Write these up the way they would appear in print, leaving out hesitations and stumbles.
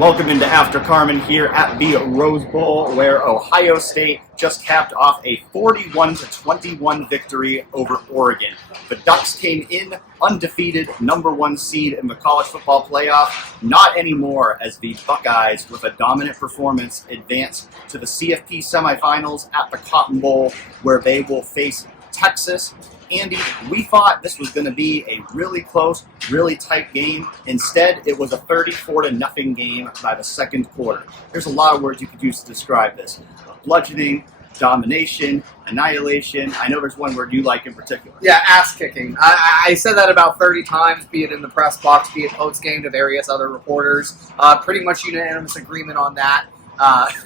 Welcome into After Carmen here at the Rose Bowl, where Ohio State just capped off a 41-21 victory over Oregon. The Ducks came in undefeated, #1 seed in the college football playoff. Not anymore, as the Buckeyes, with a dominant performance, advance to the CFP semifinals at the Cotton Bowl, where they will face Texas. Andy, we thought this was going to be a really close, really tight game. Instead, it was a 34-0 game by the second quarter. There's a lot of words you could use to describe this. Bludgeoning, domination, annihilation. I know there's one word you like in particular. Yeah, ass kicking. I said that about 30 times, be it in the press box, be it post-game to various other reporters. Pretty much unanimous agreement on that.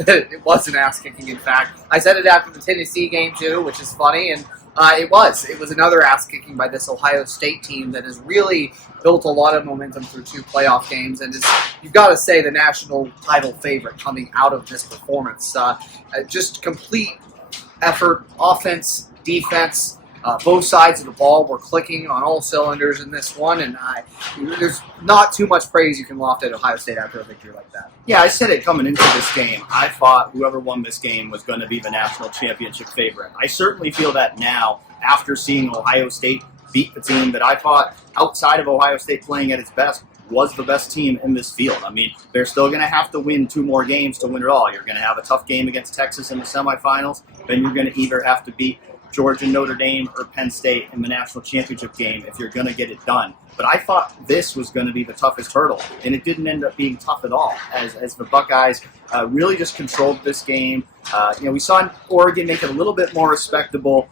It was an ass kicking, in fact. I said it after the Tennessee game, too, which is funny, and it was another ass-kicking by this Ohio State team that has really built a lot of momentum through 2 playoff games, and is, you've got to say, the national title favorite coming out of this performance. Just complete effort, offense, defense. Both sides of the ball were clicking on all cylinders in this one, and there's not too much praise you can loft at Ohio State after a victory like that. Yeah, I said it coming into this game. I thought whoever won this game was going to be the national championship favorite. I certainly feel that now after seeing Ohio State beat the team that I thought, outside of Ohio State playing at its best, was the best team in this field. I mean, they're still going to have to win 2 more games to win it all. You're going to have a tough game against Texas in the semifinals, then you're going to either have to beat Georgia, Notre Dame, or Penn State in the national championship game if you're going to get it done. But I thought this was going to be the toughest hurdle, and it didn't end up being tough at all, as the Buckeyes really just controlled this game. We saw Oregon make it a little bit more respectable,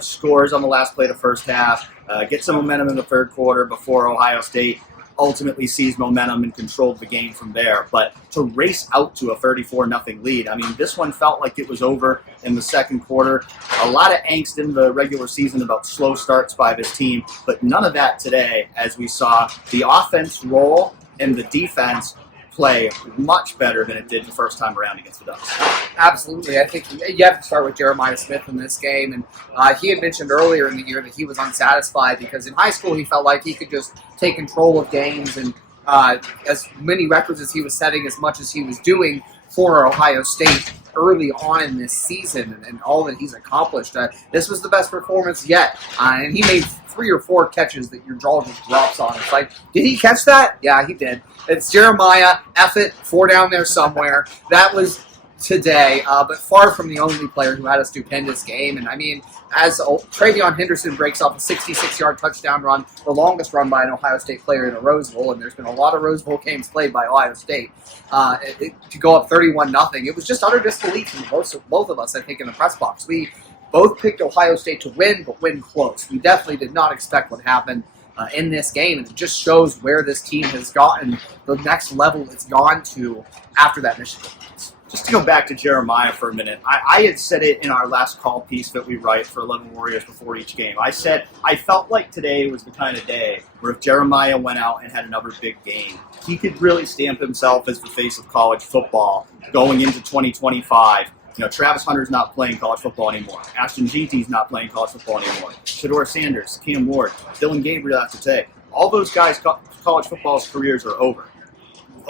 scores on the last play of the first half, get some momentum in the third quarter before Ohio State ultimately seized momentum and controlled the game from there. But to race out to a 34-0 lead, I mean, this one felt like it was over in the second quarter. A lot of angst in the regular season about slow starts by this team, but none of that today, as we saw the offense roll and the defense play much better than it did the first time around against the Ducks. Absolutely. I think you have to start with Jeremiah Smith in this game. And he had mentioned earlier in the year that he was unsatisfied because in high school he felt like he could just take control of games and as many records as he was setting, as much as he was doing for Ohio State early on in this season and all that he's accomplished. This was the best performance yet. And he made 3 or 4 catches that your jaw just drops on. It's like, did he catch that? Yeah, he did. It's Jeremiah, F it, 4 down there somewhere. That was today, but far from the only player who had a stupendous game. And I mean, as TreVeyon Henderson breaks off a 66-yard touchdown run, the longest run by an Ohio State player in a Rose Bowl, and there's been a lot of Rose Bowl games played by Ohio State, to go up 31-0. It was just utter disbelief from both of us, I think, in the press box. We both picked Ohio State to win, but win close. We definitely did not expect what happened in this game, and it just shows where this team has gotten, the next level it's gone to after that Michigan loss. Just to go back to Jeremiah for a minute, I had said it in our last call piece that we write for 11 Warriors before each game. I said I felt like today was the kind of day where if Jeremiah went out and had another big game, he could really stamp himself as the face of college football going into 2025. Travis Hunter's not playing college football anymore. Ashton Jeanty's not playing college football anymore. Shedeur Sanders, Cam Ward, Dylan Gabriel after today. All those guys' college football's careers are over.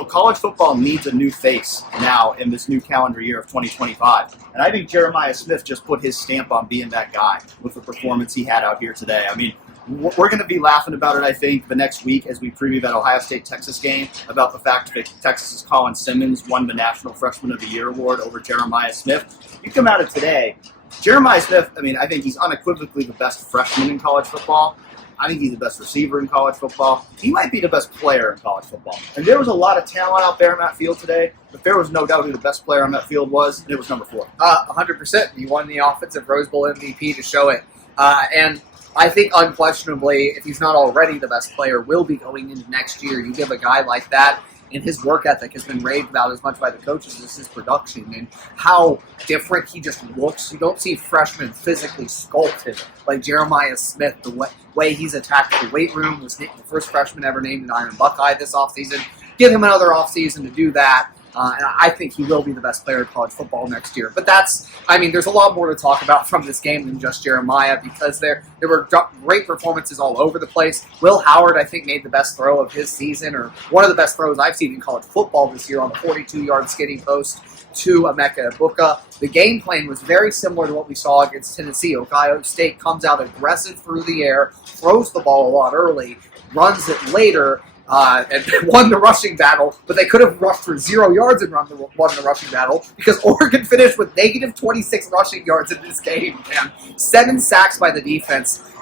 College football needs a new face now in this new calendar year of 2025. And I think Jeremiah Smith just put his stamp on being that guy with the performance he had out here today. I mean, we're going to be laughing about it, I think, the next week as we preview that Ohio State-Texas game about the fact that Texas's Colin Simmons won the National Freshman of the Year award over Jeremiah Smith. You come out of today, Jeremiah Smith, I mean, I think he's unequivocally the best freshman in college football. I think he's the best receiver in college football. He might be the best player in college football. And there was a lot of talent out there in that field today, but there was no doubt who the best player on that field was, and it was number 4. 100%. He won the Offensive Rose Bowl MVP to show it. And I think unquestionably, if he's not already the best player, will be going into next year. You give a guy like that, and his work ethic has been raved about as much by the coaches as his production and how different he just looks. You don't see freshmen physically sculpted like Jeremiah Smith. The way he's attacked the weight room, was the first freshman ever named an Iron Buckeye this offseason. Give him another offseason to do that. And I think he will be the best player in college football next year. But there's a lot more to talk about from this game than just Jeremiah, because there were great performances all over the place. Will Howard, I think, made the best throw of his season, or one of the best throws I've seen in college football this year, on the 42-yard skinny post to Emeka Egbuka. The game plan was very similar to what we saw against Tennessee. Ohio State comes out aggressive through the air, throws the ball a lot early, runs it later, and won the rushing battle, but they could have rushed for 0 yards and won the rushing battle, because Oregon finished with negative 26 rushing yards in this game, man. 7 sacks by the defense.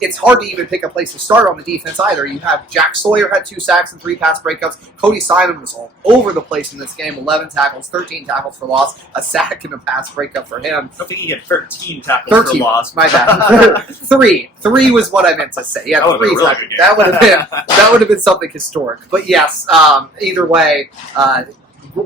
It's hard to even pick a place to start on the defense either. You have Jack Sawyer had 2 sacks and 3 pass breakups. Cody Simon was all over the place in this game. 11 tackles, 13 tackles for loss, a sack and a pass breakup for him. I don't think he had 13 tackles for loss. My bad. 3 was what I meant to say. Yeah, that 3 really good game. that would have been something historic. But yes, either way, a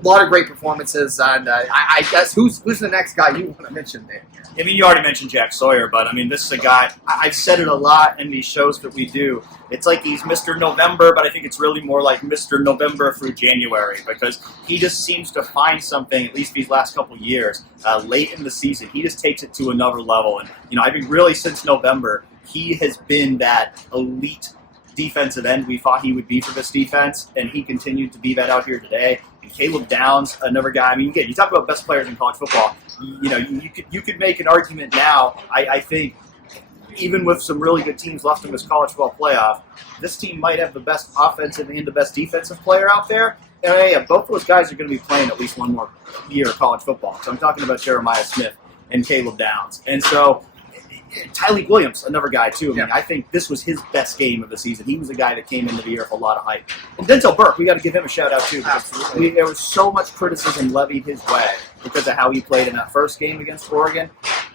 lot of great performances. And I guess who's the next guy you want to mention there? I mean, you already mentioned Jack Sawyer, but I mean, this is a guy, I've said it a lot in these shows that we do. It's like he's Mr. November, but I think it's really more like Mr. November through January, because he just seems to find something, at least these last couple years, late in the season. He just takes it to another level. And, I mean, really since November, he has been that elite defensive end we thought he would be for this defense, and he continued to be that out here today. And Caleb Downs, another guy. I mean, again, you talk about best players in college football. You could make an argument now. I think even with some really good teams left in this college football playoff, this team might have the best offensive and the best defensive player out there. And yeah, both those guys are going to be playing at least one more year of college football. So I'm talking about Jeremiah Smith and Caleb Downs. And so Tyleik Williams, another guy too. I mean, I think this was his best game of the season. He was a guy that came into the year with a lot of hype. And Denzel Burke, we got to give him a shout out too. There was so much criticism levied his way because of how he played in that first game against Oregon.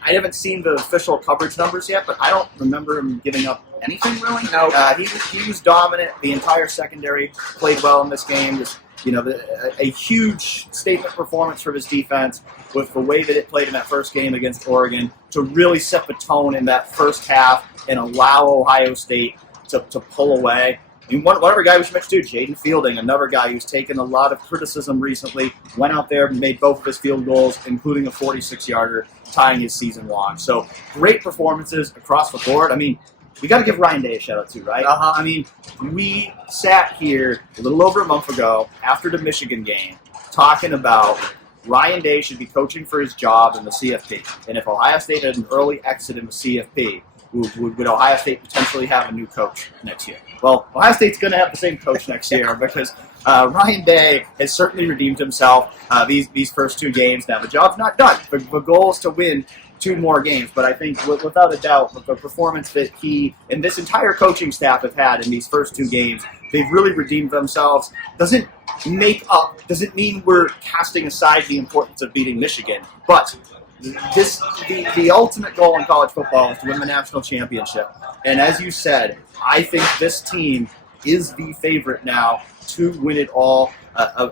I haven't seen the official coverage numbers yet, but I don't remember him giving up anything really. No, he was dominant. The entire secondary played well in this game. Just, a huge statement performance for his defense with the way that it played in that first game against Oregon to really set the tone in that first half and allow Ohio State to pull away. I mean, one other guy we should mention too, Jaden Fielding, another guy who's taken a lot of criticism recently, went out there and made both of his field goals, including a 46-yarder, tying his season long. So great performances across the board. I mean, we got to give Ryan Day a shout out too, right? I mean, we sat here a little over a month ago after the Michigan game talking about Ryan Day should be coaching for his job in the CFP. And if Ohio State had an early exit in the CFP, would Ohio State potentially have a new coach next year? Well, Ohio State's going to have the same coach next year because Ryan Day has certainly redeemed himself these first 2 games. Now, the job's not done. The goal is to win 2 more games, but I think without a doubt, with the performance that he and this entire coaching staff have had in these first 2 games, they've really redeemed themselves. Doesn't mean we're casting aside the importance of beating Michigan, but the ultimate goal in college football is to win the national championship. And as you said, I think this team is the favorite now to win it all.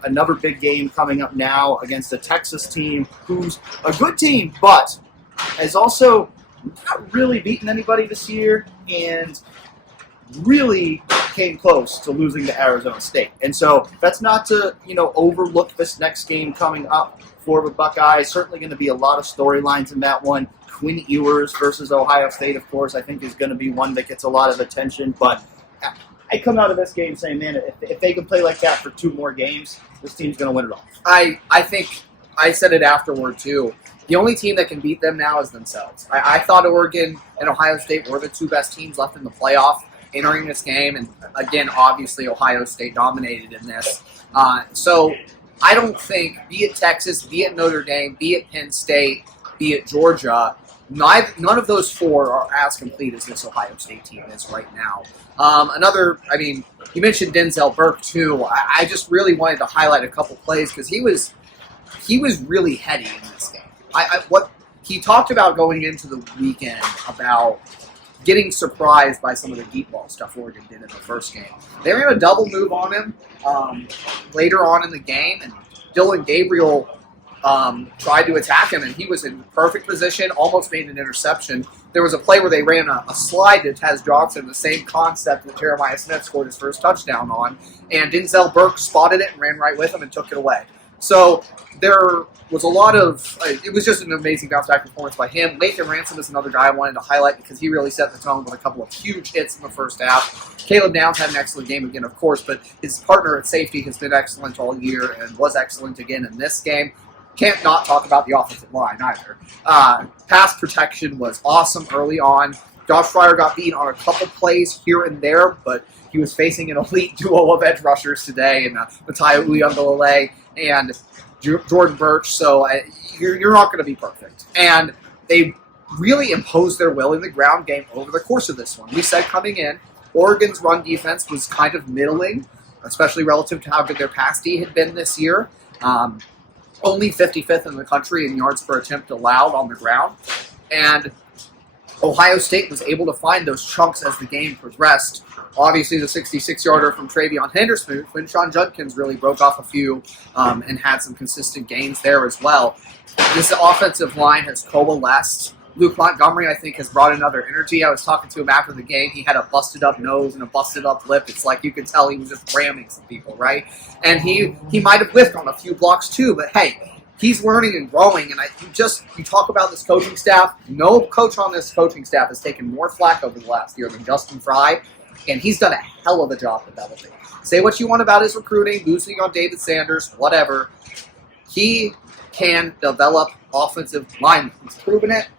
Another big game coming up now against a Texas team who's a good team, but has also not really beaten anybody this year and really came close to losing to Arizona State. And so that's not to, overlook this next game coming up for the Buckeyes. Certainly going to be a lot of storylines in that one. Quinn Ewers versus Ohio State, of course, I think is going to be one that gets a lot of attention. But I come out of this game saying, man, if they can play like that for 2 more games, this team's going to win it all. I think I said it afterward, too. The only team that can beat them now is themselves. I thought Oregon and Ohio State were the 2 best teams left in the playoff entering this game. And, again, obviously Ohio State dominated in this. So I don't think, be it Texas, be it Notre Dame, be it Penn State, be it Georgia, none of those 4 are as complete as this Ohio State team is right now. You mentioned Denzel Burke, too. I just really wanted to highlight a couple plays because he was really heady in this game. What he talked about going into the weekend about getting surprised by some of the deep ball stuff Oregon did in the first game. They ran a double move on him later on in the game, and Dylan Gabriel tried to attack him, and he was in perfect position, almost made an interception. There was a play where they ran a slide to Taz Johnson, the same concept that Jeremiah Smith scored his first touchdown on, and Denzel Burke spotted it and ran right with him and took it away. So there was a lot of, it was just an amazing bounce back performance by him. Lathan Ransom is another guy I wanted to highlight because he really set the tone with a couple of huge hits in the first half. Caleb Downs had an excellent game again, of course, but his partner at safety has been excellent all year and was excellent again in this game. Can't not talk about the offensive line either. Pass protection was awesome early on. Josh Fryer got beat on a couple plays here and there, but he was facing an elite duo of edge rushers today, and Matthias Uyunglele and Jordan Birch, so you're not going to be perfect. And they really imposed their will in the ground game over the course of this one. We said coming in, Oregon's run defense was kind of middling, especially relative to how good their pass D had been this year. Only 55th in the country in yards per attempt allowed on the ground. And Ohio State was able to find those chunks as the game progressed. Obviously, the 66-yarder from TreVeyon Henderson, Quinshon Judkins really broke off a few and had some consistent gains there as well. This offensive line has coalesced. Luke Montgomery, I think, has brought another energy. I was talking to him after the game. He had a busted-up nose and a busted-up lip. It's like you could tell he was just ramming some people, right? And he might have whiffed on a few blocks too, but hey, he's learning and growing. And you talk about this coaching staff. No coach on this coaching staff has taken more flack over the last year than Justin Fry, and he's done a hell of a job developing. Say what you want about his recruiting, losing on David Sanders, whatever. He can develop offensive linemen. He's proven it.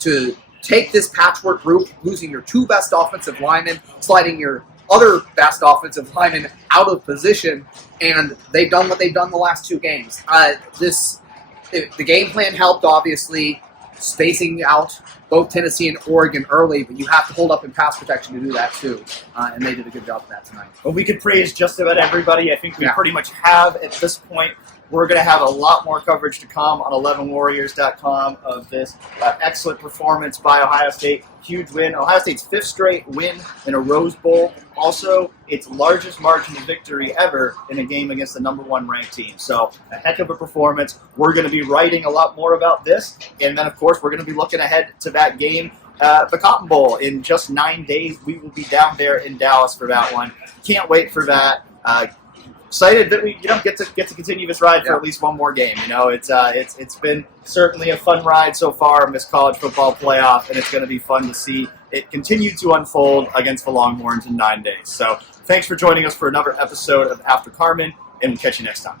To take this patchwork group, losing your two best offensive linemen, sliding your other best offensive linemen out of position, and they've done what they've done the last two games. The game plan helped, obviously, spacing out both Tennessee and Oregon early, but you have to hold up in pass protection to do that too, and they did a good job of that tonight. Well, we could praise just about everybody. I think we pretty much have at this point. We're going to have a lot more coverage to come on 11warriors.com of this excellent performance by Ohio State. Huge win. Ohio State's 5th straight win in a Rose Bowl. Also, its largest margin of victory ever in a game against the #1 ranked team. So, a heck of a performance. We're going to be writing a lot more about this. And then, of course, we're going to be looking ahead to that game, the Cotton Bowl. In just 9 days, we will be down there in Dallas for that one. Can't wait for that. Excited that we get to continue this ride for at least one more game. It's been certainly a fun ride so far in this college football playoff, and it's going to be fun to see it continue to unfold against the Longhorns in 9 days. So thanks for joining us for another episode of After Carmen, and we'll catch you next time.